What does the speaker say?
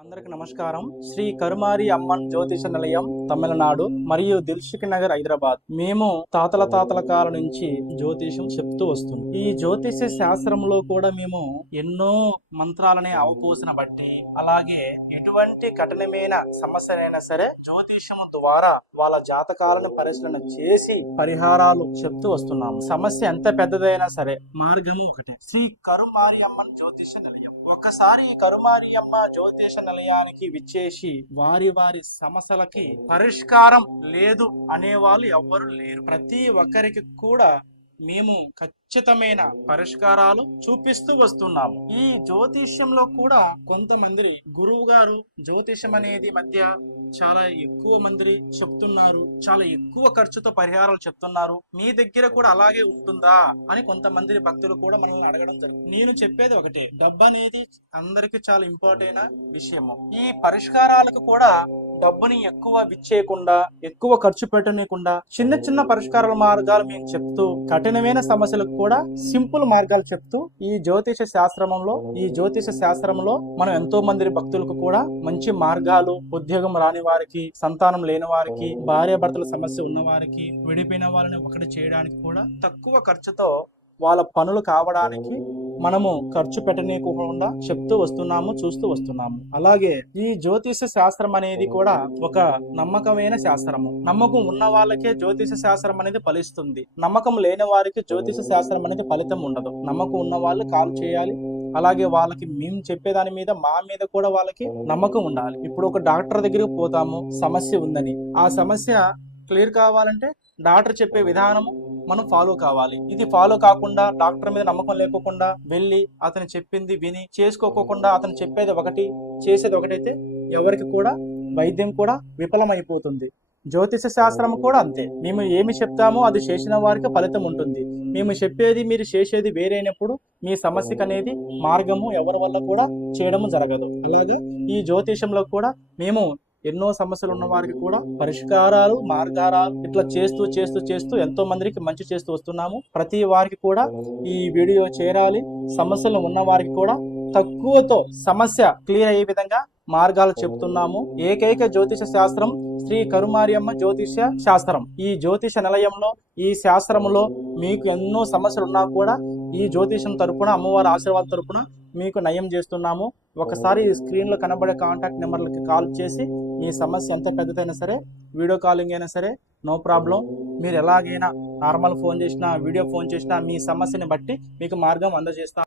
అందరికి నమస్కారం. శ్రీ కరుమారి అమ్మన్ జ్యోతిష నిలయం, తమిళనాడు మరియు దిల్సుఖ్ నగర్, హైదరాబాద్. మేము తాతల కాలం నుంచి జ్యోతిషం చెప్తూ వస్తుంది. ఈ జ్యోతిష శాస్త్రంలో కూడా మేము ఎన్నో మంత్రాలని అవపోసిన బట్టి, అలాగే ఎటువంటి కఠినమైన సమస్యలైనా సరే జ్యోతిషం ద్వారా వాళ్ళ జాతకాలను పరిశీలన చేసి పరిహారాలు చెప్తూ వస్తున్నాము. సమస్య ఎంత పెద్దదైనా సరే మార్గము ఒకటే, శ్రీ కరుమారి అమ్మన్ జ్యోతిష నిలయం. ఒకసారి కరుమారి అమ్మ జ్యోతిష నిలయానికి విచ్చేసి వారి సమస్యలకి పరిష్కారం లేదు అనేవాళ్ళు ఎవ్వరు లేరు. ప్రతి ఒక్కరికి కూడా మేము ఖచ్చితమైన పరిష్కారాలు చూపిస్తూ వస్తున్నాము. ఈ జ్యోతిష్యంలో కూడా కొంతమంది గురువు గారు జ్యోతిషం అనేది మధ్య చాలా ఎక్కువ మంది చెప్తున్నారు, చాలా ఎక్కువ ఖర్చుతో పరిహారాలు చెప్తున్నారు, మీ దగ్గర కూడా అలాగే ఉంటుందా అని కొంతమంది భక్తులు కూడా మనల్ని అడగడం జరుగుతుంది. నేను చెప్పేది ఒకటే, డబ్బు అనేది అందరికి చాలా ఇంపార్టెంట్ విషయము. ఈ పరిష్కారాలకు కూడా డబ్బుని ఎక్కువ విచ్చేయకుండా, ఎక్కువ ఖర్చు పెట్టనీయకుండా చిన్న చిన్న పరిష్కారాల మార్గాలు మేము చెప్తూ, కఠినమైన సమస్యలకు కూడా సింపుల్ మార్గాలు చెప్తూ ఈ జ్యోతిష శాస్త్రంలో మనం ఎంతో మంది భక్తులకు కూడా మంచి మార్గాలు, ఉద్యోగం రాని వారికి, సంతానం లేని వారికి, భార్య భర్తల సమస్య ఉన్న వారికి, విడిపోయిన వాళ్ళని ఒకటి చేయడానికి కూడా తక్కువ ఖర్చుతో వాళ్ళ పనులు కావడానికి మనము ఖర్చు పెట్టనీయకుండా చెప్తూ వస్తున్నాము, చూస్తూ వస్తున్నాము. అలాగే ఈ జ్యోతిష శాస్త్రం అనేది కూడా ఒక నమ్మకమైన శాస్త్రము. నమ్మకం ఉన్న వాళ్ళకే జ్యోతిష శాస్త్రం అనేది ఫలిస్తుంది. నమ్మకం లేని వారికి జ్యోతిష శాస్త్రం అనేది ఫలితం ఉండదు. నమ్మకం ఉన్న వాళ్ళు కాల్ చేయాలి. అలాగే వాళ్ళకి మేము చెప్పేదాని మీద, మా మీద కూడా వాళ్ళకి నమ్మకం ఉండాలి. ఇప్పుడు ఒక డాక్టర్ దగ్గరికి పోతాము, సమస్య ఉందని. ఆ సమస్య క్లియర్ కావాలంటే డాక్టర్ చెప్పే విధానము మనం ఫాలో కావాలి. ఇది ఫాలో కాకుండా, డాక్టర్ మీద నమ్మకం లేకోకుండా వెళ్ళి అతను చెప్పింది విని చేసుకోకుండా అతను చెప్పేది ఒకటి చేసేది ఒకటైతే ఎవరికి కూడా వైద్యం కూడా విఫలమైపోతుంది. జ్యోతిష శాస్త్రం కూడా అంతే. మేము ఏమి చెప్తామో అది చేసిన వారికి ఫలితం ఉంటుంది. మేము చెప్పేది మీరు చేసేది వేరైనప్పుడు మీ సమస్యకు అనేది మార్గము ఎవరి వల్ల కూడా చేయడము జరగదు. అలాగే ఈ జ్యోతిషంలో కూడా మేము ఎన్నో సమస్యలు ఉన్న వారికి కూడా పరిష్కారాలు, మార్గాలు ఇట్లా చేస్తూ ఎంతో మందికి మంచి చేస్తూ వస్తున్నాము. ప్రతి వారికి కూడా ఈ వీడియో చేరాలి. సమస్యలు ఉన్న వారికి కూడా తక్కువతో సమస్య క్లియర్ అయ్యే విధంగా మార్గాలు చెప్తున్నాము. ఏకైక జ్యోతిష శాస్త్రం శ్రీ కరుమారి అమ్మ జ్యోతిష శాస్త్రం. ఈ జ్యోతిష నిలయంలో, ఈ శాస్త్రంలో మీకు ఎన్నో సమస్యలు ఉన్నా కూడా ఈ జ్యోతిషం తరపున, అమ్మవారి ఆశీర్వాదం తరపున మీకు నయం చేస్తున్నాము. ఒకసారి స్క్రీన్ లో కనబడే కాంటాక్ట్ నెంబర్లకి కాల్ చేసి మీ సమస్య ఎంత పెద్దదైనా సరే, వీడియో కాలింగ్ అయినా సరే, నో ప్రాబ్లం. మీరు ఎలాగైనా నార్మల్ ఫోన్ చేసినా, వీడియో ఫోన్ చేసినా మీ సమస్యని బట్టి మీకు మార్గం అందజేస్తాం.